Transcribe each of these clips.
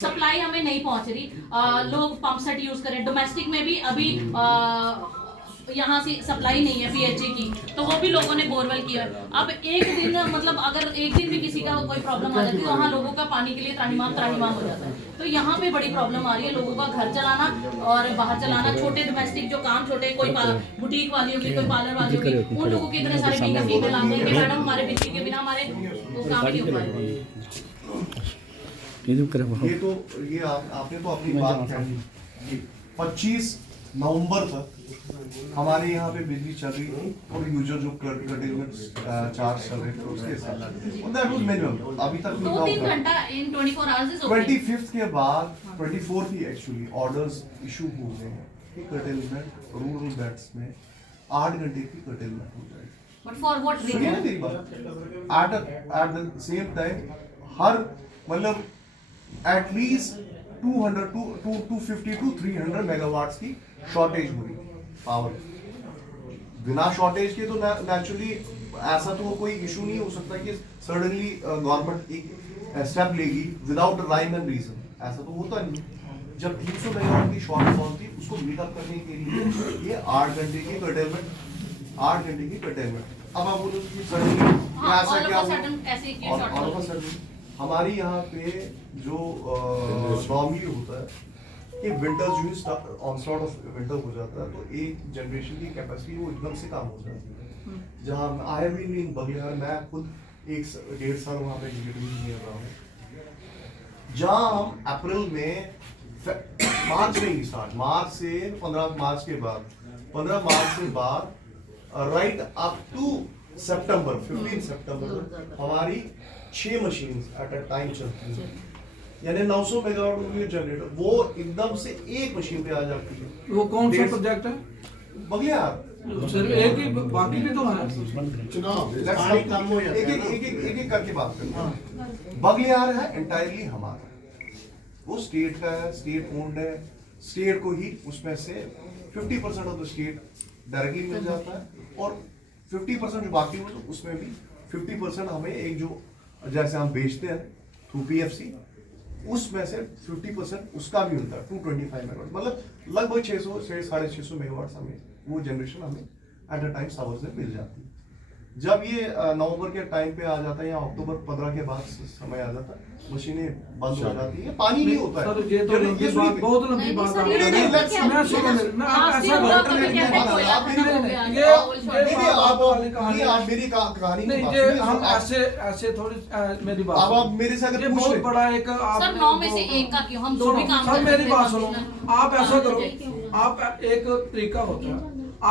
Supply हमें नहीं पहुंच रही। लोग पंप सेट यूज करें, डोमेस्टिक में भी अभी यहाँ से सप्लाई नहीं है पीएचई की, तो वो भी लोगों ने बोरवेल किया है। अब एक दिन मतलब अगर एक दिन भी किसी का कोई प्रॉब्लम आ जाती है तो वहाँ लोगों का पानी के लिए त्राहिमाम हो जाता है। तो यहाँ पे बड़ी प्रॉब्लम आ रही है लोगों का घर चलाना और बाहर चलाना। छोटे डोमेस्टिक जो काम, छोटे कोई बुटीक वाली होगी, कोई पार्लर वाली होगी, उन लोगों के इतने सारे फीमेल आते हैं कि मैडम हमारे बिजली के बिना हमारे वो काम नहीं हो पाएगा। ये आपने तो अपनी बात कही। 25 नवंबर तक हमारे यहाँ पे बिजली चल रही थी और यूजर जो कर्टेलमेंट चार्ज चल रहे थे उसके हिसाब से दैट वाज मिनिमम। अभी तक 2-3 घंटा इन 24 आवर्स इज ओके। 25th के बाद 24th ही एक्चुअली ऑर्डर्स इशू हो गए हैं कि कर्टेलमेंट रूरल बेल्ट्स में 8 घंटे की कर्टेलमेंट हो जाएगी। बट फॉर व्हाट सुनिए ना रीजन? मेरी बात। एट द सेम टाइम हर मतलब एटलीस्ट 250 to 300 मेगावाट्स की शॉर्टेज हो रही पावर। बिना शॉर्टेज के तो नेचुरली ऐसा तो कोई इशू नहीं हो सकता कि सडनली गवर्नमेंट एक स्टेप लेगी विदाउट राइम एंड रीजन। ऐसा तो होता नहीं। जब 300 मेगावाट की शॉर्टफॉल थी उसको मीटअप करने के लिए ये 8 घंटे की कर्टेलमेंट। अब आप बोलो कि सडनली ऐसा क्या हुआ? हमारी यहाँ पे जो नॉर्मली होता है कि विंटर्स जो ऑनस्लॉट ऑफ विंटर हो जाता है तो एक जनरेशन की कैपेसिटी वो एकदम से कम हो जाती है। जहाँ I have been in Baglihar, मैं खुद 1-1.5 साल वहाँ पे एग्जीक्यूटिव इंजीनियर रहा हूँ। जहाँ हम अप्रैल में मार्च में ही स्टार्ट, मार्च से 15 मार्च के बाद राइट अप टू सितंबर 15 सितंबर हमारी 6 मशीन एट अ टाइम चलती है। यानी 900 मेगावाट की जनरेटर वो एकदम से एक मशीन पे आ जाती है। वो कौन सा प्रोजेक्ट है? बगलियार सिर्फ एक ही, बाकी भी तो है। एक करके बात करते हैं। बगलियार है एंटायरली हमारा, वो स्टेट का है, स्टेट ओन्ड है। स्टेट को ही उसमें से 50% ऑफ द स्टेट डायरेक्टली मिल जाता है और 50% जो बाकी हो तो उसमें भी 50% हमें एक जो जैसे हम बेचते हैं थ्रू पीएफसी उसमें से 50% उसका भी मिलता है 225 मेगावाट। मतलब लगभग 600-650 मेगावाट हमें वो जनरेशन हमें एट अ टाइम सावर से मिल जाती है। जब ये नवंबर के टाइम पे आ जाता है या अक्टूबर 15 के बाद समय आ जाता है, मशीनें बंद हो जाती है, पानी नहीं होता है। सर ये तो लंबी बात, बहुत लंबी बात आ रही है। आप मेरी कहानी नहीं, ये हम ऐसे थोड़ी मेरी बात, अब आप मेरे से अगर पूछ बहुत बड़ा एक सर 9 में से एक का क्यों? हम दो भी काम सर कर मेरी सकते बात हैं। सुनो, आप ऐसा करो, आप एक तरीका होता है,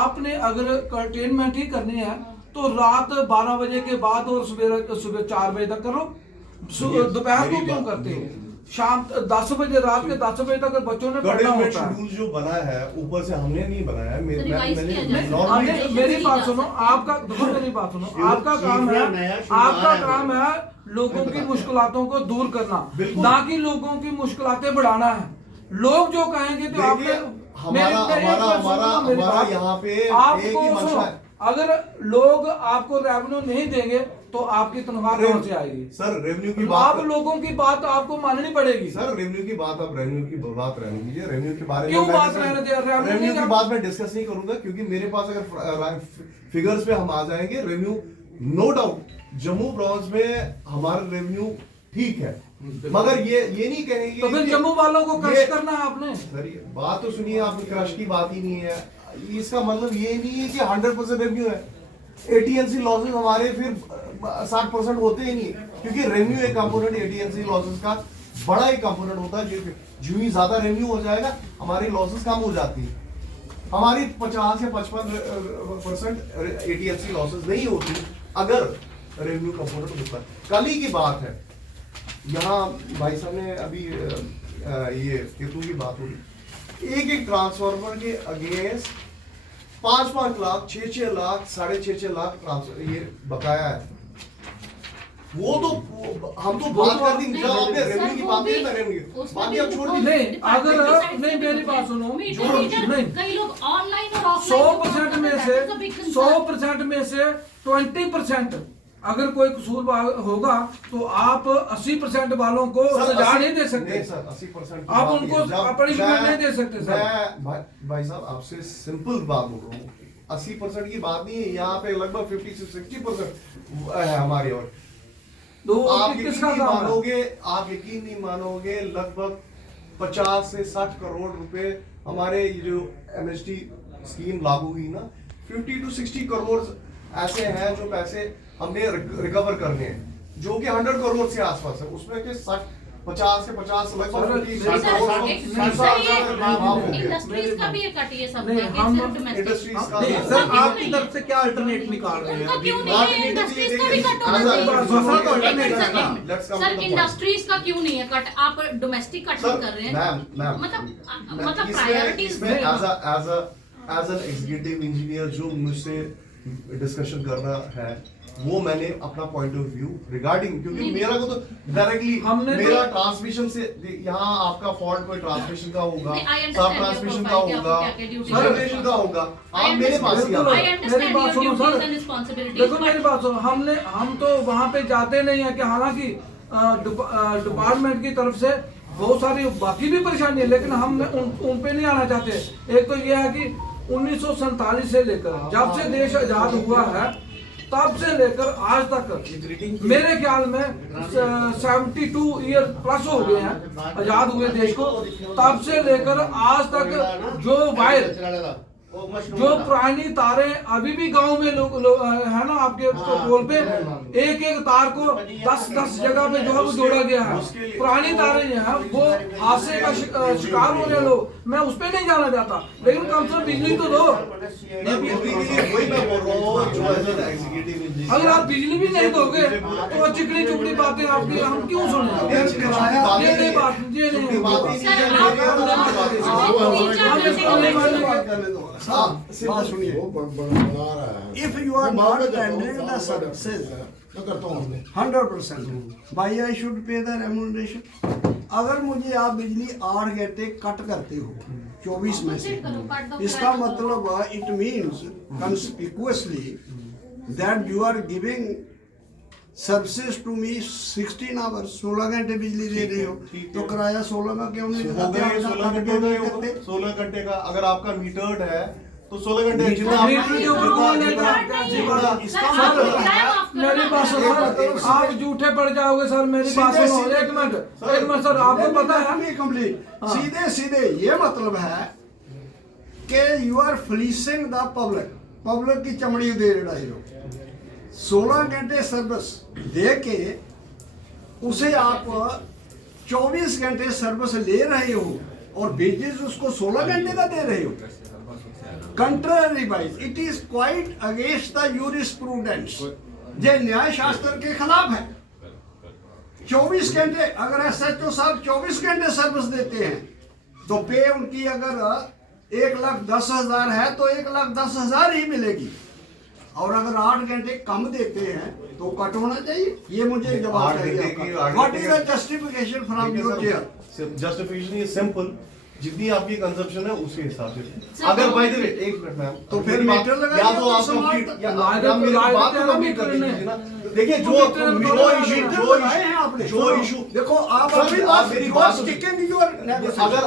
आपने अगर कंटेनमेंट ही करनी है तो रात 12 बजे के बाद और सुबह 4 बजे तक करो। दोपहर को क्यों करते हो? शाम 10 बजे, रात के 10 बजे तक बच्चों ने पढ़ना होता है। शेड्यूल जो बना है ऊपर से हमने नहीं बनाया है। मेरी बात सुनो, आपका देखो, मेरी बात सुनो, आपका काम है लोगों की मुश्किलातों को दूर करना, ना कि लोगों की मुश्किलातें बढ़ाना है। लोग जो कहेंगे तो आपने हमारा यहाँ पे एक ही मसला है। अगर लोग आपको रेवेन्यू नहीं देंगे तो आपकी तनख्वाह कहाँ से आएगी? सर रेवेन्यू की आप बात, लोगों की बात आपको माननी पड़ेगी। सर रेवेन्यू की बात, आप रेवेन्यू की बात रहने दीजिए। रेवेन्यू के बारे में क्यों बात रहने दे? रेवेन्यू की बात मैं डिस्कस नहीं करूंगा क्योंकि मेरे पास अगर फिगर्स पे हम आ जाएंगे रेवेन्यू, नो डाउट जम्मू ब्रॉन्ज में हमारा रेवेन्यू ठीक है, मगर ये नहीं कहेंगे तो फिर जम्मू वालों को क्रश करना है आपने। सर ये बात तो सुनिए, आपने क्रश की बात ही नहीं है। इसका मतलब ये नहीं है कि 100% रेवेन्यू है। एटीएनसी लॉसेस हमारे फिर 60% होते ही नहीं, क्योंकि रेवेन्यू एक कंपोनेंट एटीएनसी लॉसेस का बड़ा एक कंपोनेंट होता है। जो ही ज्यादा रेवेन्यू हो जाएगा हमारी लॉसेस कम हो जाती है। हमारी 50 या 55% एटीएनसी लॉसेस नहीं होती अगर रेवेन्यू कंपोनेंट होता है। कल ही की बात है, यहाँ भाई साहब ने अभी ये केतु की बात हो रही, एक ट्रांसफार्मर के अगेंस्ट 5-5 लाख, 6-6 लाख, 6.5 लाख ट्रांसफर ये बकाया है। वो तो हम तो बात कर दी, जब आपने रेवेन्यू की बात की, रेवेन्यू बात आप छोड़ दीजिए। नहीं, अगर नहीं, मेरी बात सुनो, नहीं, कई लोग ऑनलाइन और ऑफलाइन 100% में से 20% अगर कोई कसूर होगा तो आप 80% वालों को सजा नहीं दे सकते। नहीं सर, 80% आप उनको पनिशमेंट नहीं दे सकते सर। मैं भाई साहब आपसे सिंपल बात बोल रहा हूँ, 80% की बात नहीं है, यहाँ पे लगभग 50 से 60% है हमारे। और तो आप किसका यकीन नहीं काम है? मानोगे, आप यकीन नहीं मानोगे, लगभग 50 से 60 करोड़ रुपए हमारे ये जो MST स्कीम लागू हुई ना, 50 to 60 करोड़ ऐसे हैं जो पैसे हमने रिकवर करने हैं, जो कि 100 करोड़ से आसपास है। उसमें के 50 से 50 लगभग 60 करोड़ इंडस्ट्रीज का भी ये कट ये सब नहीं, हम इंडस्ट्रीज का नहीं सर, आपकी तरफ से क्या अल्टरनेट निकाल रहे हैं उनका अभी? क्यों नहीं है? इंडस्ट्रीज का भी कट होना चाहिए। सर इंडस्ट्रीज का क्यों नहीं है कट? आप डोमेस्टिक कट कर रहे हैं, मतलब priorities as an executive engineer जो मुझसे डिस्कशन करना है, वो मैंने अपना पॉइंट ऑफ व्यू रिगार्डिंग, क्योंकि मेरा को तो डायरेक्टली मेरा ट्रांसमिशन से यहाँ आपका फॉल्ट कोई ट्रांसमिशन का होगा, सब ट्रांसमिशन का होगा, जनरेशन का होगा, आप मेरे पास ही बिल्कुल। आओ। मेरी बात सुनो सर, देखो मेरी बात सुनो, हम तो वहाँ पे जाते नहीं है कि हालांकि डिपार्टमेंट की तरफ से बहुत सारी बाकी भी परेशानी है, लेकिन हम उन पे नहीं आना चाहते। एक तो ये है कि 1947 से लेकर जब से देश आजाद हुआ है तब से लेकर आज तक मेरे ख्याल में 72 ईयर प्लस हो गए हैं आजाद हुए देश को। तब से लेकर आज तक जो वायर, जो पुरानी तारें अभी भी गांव में लोग है ना, आपके पोल पे एक एक तार को 10 जगह पे जो है वो जोड़ा गया है। पुरानी तारें जो है वो हादसे का शिकार हो रहे हैं लोग। मैं उस पे नहीं जाना चाहता, लेकिन कम से कम बिजली तो दो। वही मैं बोल रहा हूँ, जो एज एन एग्जीक्यूटिव इंजीनियर, अगर आप बिजली भी नहीं दोगे तो चिकनी चुपड़ी बातें आपकी हम क्यों सुने? ये नहीं बात, ये नहीं बात सुनिए। If you are not rendering the services 100%, why I should pay the remuneration? अगर मुझे आप बिजली 8 घंटे कट करते हो 24 में से, इसका मतलब it means conspicuously that you are giving services to me 16 hours, 16 घंटे बिजली दे रहे हो, तो किराया 16 का क्यों नहीं हो गए? 16 घंटे का अगर आपका मीटर्ड है तो 16 घंटे मेरी बात सुनो, आप झूठे पड़ जाओगे सर। मेरी बात सुनो, एक मिनट सर, आपको पता है कंप्लीट सीधे सीधे ये मतलब है कि यू आर फ्लीसिंग द पब्लिक की चमड़ी दे रहे हो। 16 घंटे सर्विस दे के उसे आप 24 घंटे सर्विस ले रहे हो और वेजेस उसको 16 घंटे का दे रहे हो। Contrary wise it is quite against the jurisprudence, ये न्याय शास्त्र के खिलाफ है। 24 घंटे अगर SHO साहब 24 घंटे सर्विस देते हैं तो पे उनकी अगर 1,10,000 है तो 1,10,000 ही मिलेगी, और अगर 8 घंटे कम देते हैं तो कट होना चाहिए। ये मुझे जवाब चाहिए। What is the justification from your chair? Justification is simple, जितनी आपकी कंजप्शन है उसके हिसाब से। अगर बाय द वे, एक मिनट मैम, तो फिर मीटर लगा या तो आप कंप्लीट या मेरी बात को कंप्लीट कर लीजिए ना। देखिए जो इशू देखो आप मेरी बात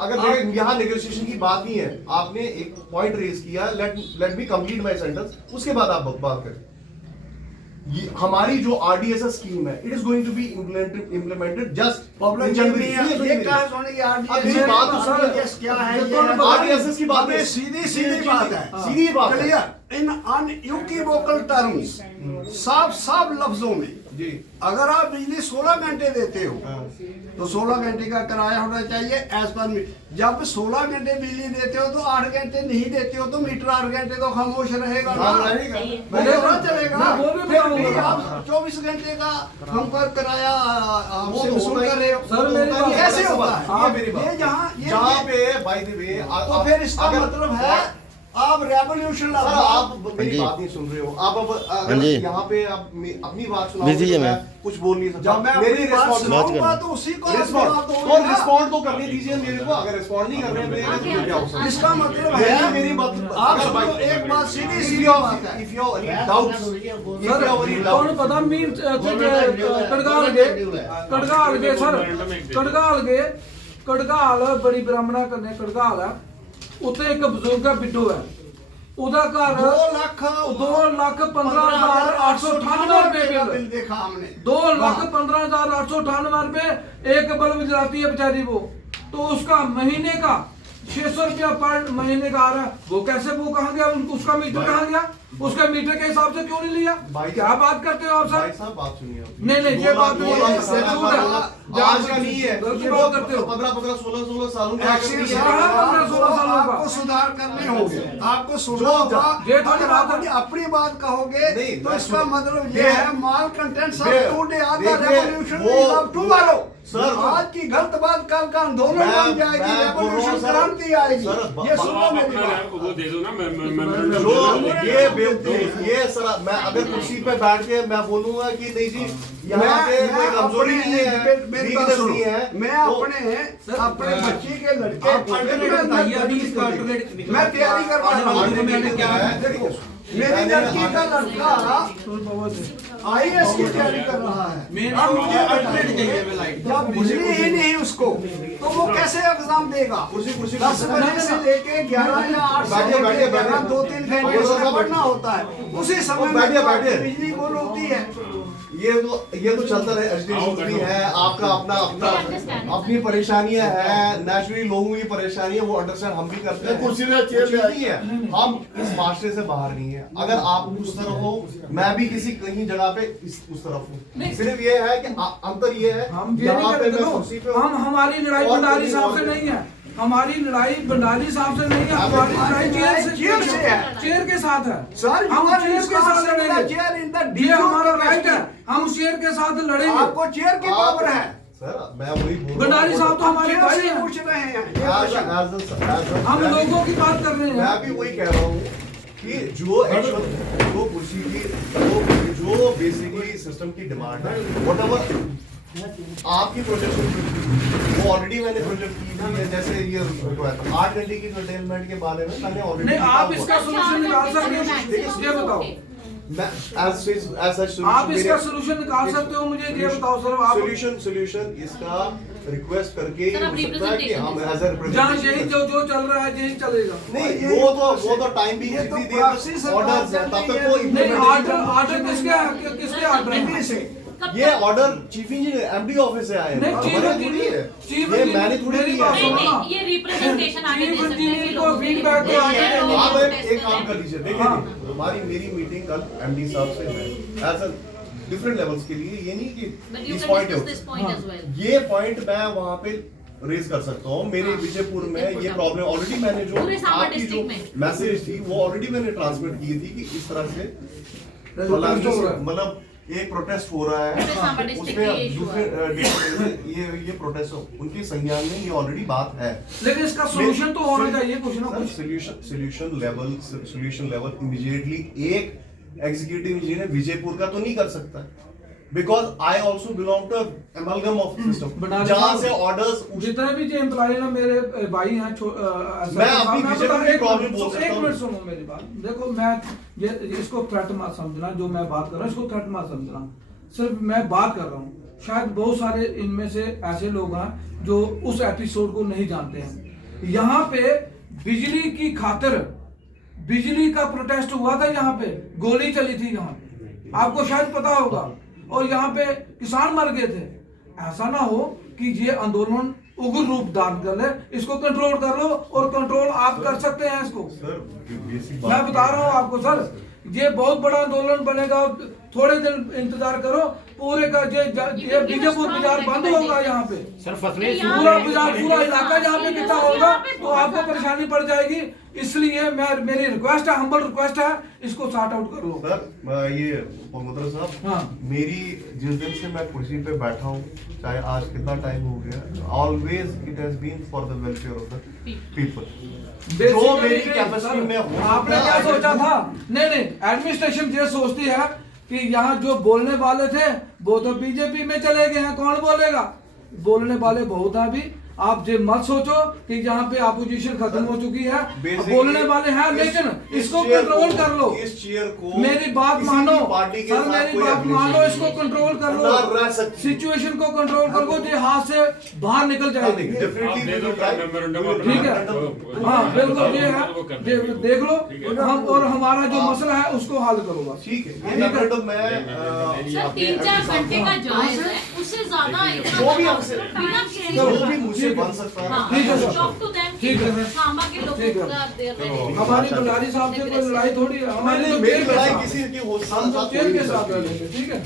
अगर यहाँ नेगोशिएशन की बात नहीं है, आपने एक पॉइंट रेज किया, let me complete my sentence, उसके बाद आप बात करें। हमारी जो RDSS स्कीम है, it is going to be implemented just in January. RDSS की बात है, सीधी बात है, सीधी बात है, क्लियर इन अनइक्विवोकल टर्म्स, साफ लफ्जों में जी। अगर आप बिजली 16 घंटे देते हो तो 16 घंटे का किराया होना चाहिए एज पर मी। जब 16 घंटे बिजली देते हो तो 8 घंटे नहीं देते हो तो मीटर 8 घंटे तो खामोश रहेगा ना, चलेगा। फिर भी आप 24 घंटे का हम पर किराया वसूल कर रहे हो, कैसे होगा? ये जहाँ पे बाय द वे, तो फिर इसका मतलब है आप रेवोल्यूशन सर आप मेरी जी। बात नहीं सुन रहे हो। आप अब हाँ अगर जी। यहाँ पे आप अपनी बात सुनाओ बिजी है मैं। कुछ बोल नहीं सकता। जब मैं मेरी अपनी बात response- सुनाऊंगा तो उसी को आप रिस्पॉन्ड जवाब तो दोगे ना। रिस्पॉन्ड तो करने दीजिए मेरे को। अगर रिस्पॉन्ड नहीं कर रहे हैं तो क्या हो सकता इसका मतलब है? है मेरी बात आप सुनो, एक बात सीधी सीधी बात है। if you have any doubts, if you have any कौन doubts, पता मीर कड़गाल बड़ी ब्राह्मणा कन्ने कड़गाल है उत्ते एक बजुर्ग है बिड्डू है ਉਹਦਾ ਘਰ 2,15,898 रुपए बिल बिल देखा हमने 2,15,898 रुपए एक बल्ब जलाती है बेचारी वो तो उसका महीने का 600 रुपया पर महीने का आ रहा है वो कैसे वो कहाँ गया उसका मीटर कहाँ गया उसके मीटर के हिसाब से क्यों नहीं लिया भाई क्या बात करते हो आप भाई सर साहब बात सुनिए आप। नहीं, ये बात नहीं है, झूठ है। आज का नहीं है। गलत बात करते हो। 15 16 सालों का एक्शन नहीं है। कहाँ 15-16 सालों का? आपको सुधार करने होंगे आपको सुनना जो- होगा ये थोड़ी अगर बात आप है। अपनी बात कहोगे नहीं, तो मैं इसका सुन- मतलब ये ये- है माल कंटेंट सब ये- टूटे आता देखिए, रेवोल्यूशन वो- टुमारो सर, आज की गलत बात कल का आंदोलन मैं- बन जाएगी मैं बोल रहा हूँ, रेवोल्यूशन सर, क्रांति आएगी सर, ये सुनो मेरी बात वो दे दो ना जो ये बेवकूफ ये सर मैं अगर कुर्सी पे बैठ के मैं बोलूंगा कि नहीं जी यहाँ पे कोई कमजोरी नहीं है weakness नहीं है मैं तो- अपने बच्ची के लड़के आप alternate बताइए, अभी इसका alternate- मैं तैयारी करवा रहा हूँ Alternate क्या है? देखो मेरी लड़की का लड़का IAS की तैयारी कर रहा है अब मुझे बताइए, जब बिजली ही नहीं उसको तो वो कैसे एग्जाम देगा कुर्सी 10 बजे से लेके 11 या 8 से बैठिए, लेके बैठिए, 11 2-3 घंटे उसमें पढ़ना होता है उसी समय में बैठिए, तो बैठिए। बिजली गोल होती है ये तो चलता रहे एजुकेशन भी है आपका अपना अपनी परेशानियां है नेचुरली लोगों की परेशानी है वो अंडरस्टैंड हम भी करते हैं कुर्सी में चेयर पे नहीं है हम इस मास्टर से बाहर नहीं है अगर आप उस तरफ हो मैं भी किसी कहीं जगह पे उस तरफ हूँ सिर्फ ये है कि अंतर ये है हम ये नहीं यहाँ पे करते मैं कुर्सी पे हो। हूँ। हम हमारी लड़ाई और भंडारी कहीं साहब और से पे। नहीं है हमारी लड़ाई भंडारी साहब से नहीं है हमारी लड़ाई चेयर से है। चेयर के साथ है सर हम चेयर के साथ लड़ेंगे चेयर इन द ये हमारा राइट है हम चेयर के साथ लड़ेंगे आपको चेयर की पावर है सर मैं वही बोल रहा हूँ। भंडारी साहब तो हमारे चेयर भाई से हैं पूछ रहे हैं हम लोगों की बात कर रहे मैं हैं भी वही कह रहा हूँ कि जो एक्चुअल जो कुर्सी की जो बेसिकली सिस्टम की डिमांड है व्हाटएवर आपकी प्रोजेक्ट वो ऑलरेडी मैंने प्रोजेक्ट की थी है जैसे ये 8 घंटे की कर्टेलमेंट के बारे में मैंने ऑलरेडी नहीं आप इसका सोल्यूशन निकाल सकते हो ये बताओ मैं एज सच आप इसका सोल्यूशन निकाल सकते हो मुझे ये बताओ सर आप सॉल्यूशन इसका रिक्वेस्ट करके सर, आप हो सकता है कि हम एज अ जहाँ यही जो चल रहा है यही चलेगा नहीं वो तो टाइम भी ये तो जितनी प्रॉक्सी देर सरकार ऑर्डर चल तब रही तक है। वो नहीं implementation- ऑर्डर किसके ऑर्डर दिल्ली से ये order chief engineer MD office से आए हैं नहीं, चीफ हमारा इंजीनियर- थोड़ी है। चीफ ये इंजीनियर- मैंने थोड़ी मेरी दिया बात है। नहीं सुनो। नहीं ये रिप्रेजेंटेशन आगे दे चीफ सकते हैं इंजीनियर कि को लोग feedback नहीं, तो आगे ये देंगे। लोग आप protest एक काम करें। कर लीजिए देखिए हाँ। हमारी मेरी मीटिंग कल एमडी साहब से है एज अ डिफरेंट लेवल्स के लिए ये नहीं But कि you इस can point discuss this point as well. ये पॉइंट मैं वहां पे रेज कर सकता हूँ मेरे हाँ। विजयपुर में Input ये आपको। प्रॉब्लम ऑलरेडी मैंने जो पूरे सांबा आपकी जो district में। मैसेज थी वो ऑलरेडी मैंने ट्रांसमिट की थी कि इस तरह से Protest हो रहा है। मतलब एक प्रोटेस्ट हो रहा पूरे सांबा है district उसमें में ये issue दूसरे ये प्रोटेस्ट उनके संज्ञान में ये ऑलरेडी बात है लेकिन इसका सोल्यूशन तो होना चाहिए कुछ ना कुछ सोल्यूशन लेवल इमीडिएटली एक एग्जीक्यूटिव इंजीनियर विजयपुर का तो नहीं कर सकता because I also belong to amalgam of system Banaras जहां साहब, से ऑर्डर्स जितने भी जो एम्प्लॉय ना मेरे भाई हैं मैं अपनी विजयपुर की प्रॉब्लम बोल सकता एक हूं। मिनट सुनो मेरी बात देखो मैं ये इसको थ्रेट मत समझना जो मैं बात कर रहा हूँ इसको थ्रेट मत समझना सिर्फ मैं बात कर रहा हूँ शायद बहुत सारे इनमें से ऐसे लोग हैं जो उस एपिसोड को नहीं जानते हैं यहाँ पे बिजली की खातिर बिजली का प्रोटेस्ट हुआ था यहाँ पे गोली चली थी यहाँ पे आपको शायद पता होगा और यहाँ पे किसान मर गए थे ऐसा ना हो कि ये आंदोलन उग्र रूप धारण कर ले इसको कंट्रोल कर लो और कंट्रोल आप कर सकते हैं इसको सर बेसिक मैं बता रहा हूँ आपको सर ये बहुत बड़ा आंदोलन बनेगा थोड़े दिन इंतजार करो पूरे का ये बीजापुर बाजार बंद होगा यहाँ पे, सर फसलें यहाँ पूरा पे- बाजार पूरा इलाका जहाँ पे इकट्ठा होगा यहाँ पे तो आपको परेशानी पड़ जाएगी। इसलिए मेरी रिक्वेस्ट है, हम्बल रिक्वेस्ट है, इसको सॉर्ट आउट कर लो। सर ये प्रमोटर साहब, हाँ। मेरी जिस दिन से मैं कुर्सी पे बैठा हूँ, चाहे आज कितना टाइम हो गया, always it has been for the welfare of the people. जो मेरी कैपेसिटी में हो, आपने क्या सोचा था? नहीं, एडमिनिस्ट्रेशन ये सोचती है कि यहाँ जो बोलने वाले थे वो तो बीजेपी में चले गए हैं, कौन बोलेगा? बोलने वाले बहुत हैं अभी। आप ये मत सोचो कि यहाँ पे अपोजिशन खत्म हो चुकी है, Basically, बोलने वाले हैं, लेकिन इस इसको चेयर कंट्रोल को- कर लो। इस चेयर को मेरी बात किसी मानो भी पार्टी के सर, साथ मेरी कोई बात मानो, affiliation इसको कंट्रोल कर ना रह लो, सकती। सिचुएशन को कंट्रोल कर लो, जो हाथ से बाहर निकल जाएगी। Definitely we will try. ठीक है, हाँ बिल्कुल, ये है, देख लो हम, और हमारा जो मसला है उसको हल करो बस। ठीक है, ये मेमोरेंडम मैं सर 3-4 घंटे का जायज है, उससे ज्यादा इतना जो भी हमसे बिना किसी- जो भी मुझसे बन सकता है, हाँ, ठीक है सर। talk to them ठीक है कि सर। सांबा के ठीक लोगों है। का they are very- हमारी भंडारी साहब से कोई लड़ाई थोड़ी है, हमारी तो मेरी चेयर के लड़ाई साथ। किसी की हो हम तो साथ चेयर कोई के नहीं साथ सकती। लड़ेंगे, ठीक है।